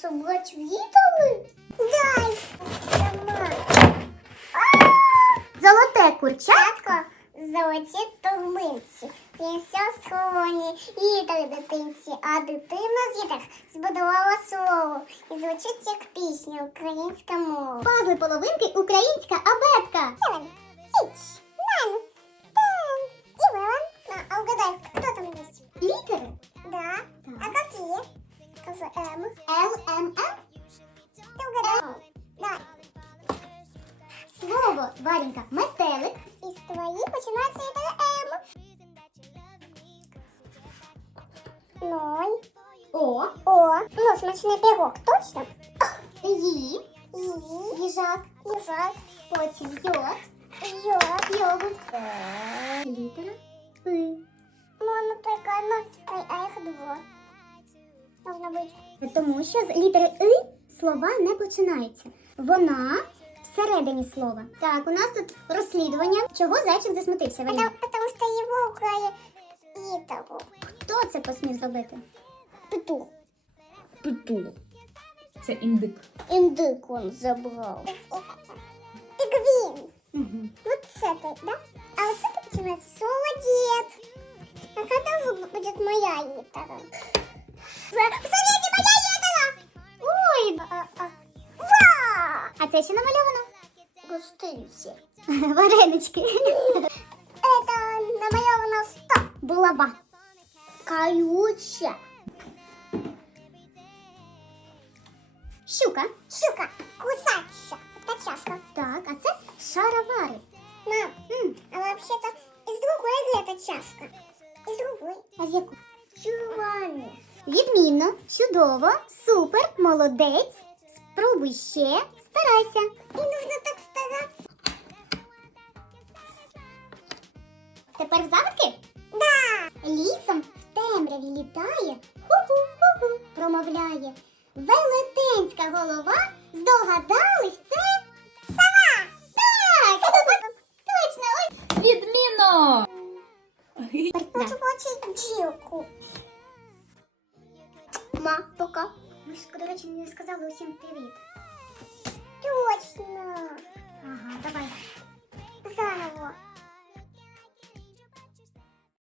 собрать літери? Дай сама. Золоте курчатко. Золоті турминці. Принесе сховані літери дитинці, а дитина з літер збудувала слово. І звучить як пісня українська мова. Пазли половинки українська абетка. М. Л, М, М. Ты угадал? Да. Слово, Варенька, метелик. Із твоїх починається літера М. Ноль. О, О. Ну, смачний пирог, точно? Ї, І. їжак, Їжак. потім йод, Йод. йогурт. Літера П. Ну, оно только одно, а а их два. Должно быть. Тому що з літери И слова не починаються. Вона всередині слова. Так, у нас тут розслідування. Чого зайчик засмутився? Потому, Валерій? потому что его украли Италу. Хто це посмів зробити? Петух. Петух. Це індик. Индык он забрал. Пингвин. Угу. Вот с этой, да? А вот с этой починается слово дед. А когда уже будет моя литера? Посмотрите, моя литера! Ой, А, а. Ва! а це ще намальовано? Гостинцы. Варенички. Это намалевано что? Булава. Колючая. Щука. Щука. Кусачая. Это чашка. Так, а це шаровари. Мам, М, а вообще-то из другой игры эта чашка. Из другой. а з яку? Чувами. Відмінно, чудово, супер, молодець. Спробуй ще, старайся. И нужно так стараться. Тепер загадки? Да. Лісом в темряві літає, ху-ху-ху-ху, промовляє. Велетенська голова, здогадались, це сова. Так, точно, ось. Відмінно! Хочу получить джилку. Ма, пока. Ми ж, до речі, не сказали усім привіт. Точно. Ага, давай.